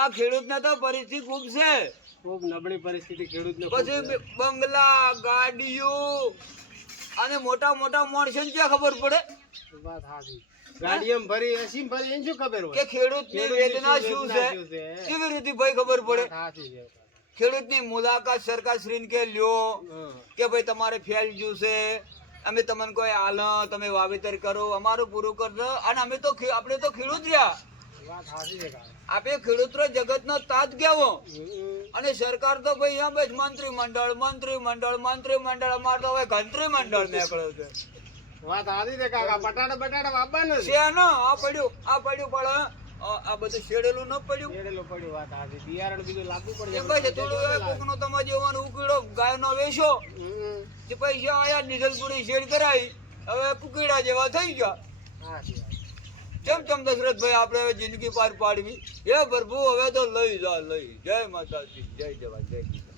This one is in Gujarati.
આ ખેડૂતને તો પરિસ્થિતિ ખૂબ છે, ખૂબ નબળી પરિસ્થિતિ ખેડૂતને. પછી બંગલા ગાડીઓ અને મોટા મોટા માણસો ને ક્યાં ખબર પડે વાત સાચી. ગાડીમાં ભરી એસી ભરી એને શું ખબર હોય કે ખેડૂતની વેદના શું છે, કેવી રીતે ભાઈ ખબર પડે. સાચી છે. ખેડૂતની મુલાકાત સરકાર શ્રી કે લ્યો કે ભાઈ તમારે ફેલ ગયું છે, અમે તમને કોઈ હાલ તમે વાવેતર કરો, અમારું પૂરું કરજો. અને અમે તો આપણે તો ખેડૂત રહ્યા, વાત સાચી છે કાકા. આપણે ખેડૂત જગત નો તાજ કેવો. અને સરકાર તો ભાઈ અહીંયા બસ મંત્રીમંડળ મંત્રીમંડળ મંત્રીમંડળ, અમારે તો હવે ગંત્રીમંડળ નીકળ્યું છે. વાત સાચી છે કાકા. બટાટા વાવવાના છે. છે ને આ પડ્યું પણ આ બધું શેડેલું ન પડ્યું. શેડેલું પડ્યું. વાત સાચી. બિયારણ બીજું લાગવું પડે. એ પછી થોડું કોકનો તમારે જેવાનું ઉકળો ગાયનો વેચો, તે પૈસા આયા નિધનપુરી શેડ કરાવી, હવે કુકીડા જેવા થઈ ગયા. સાચી વાત. ચમ દશરથભાઈ આપણે હવે જિંદગી પાર પાડવી. હે પ્રભુ હવે તો લઈ જા લઈ. જય માતાજી, જય જવાન, જય કિસાન.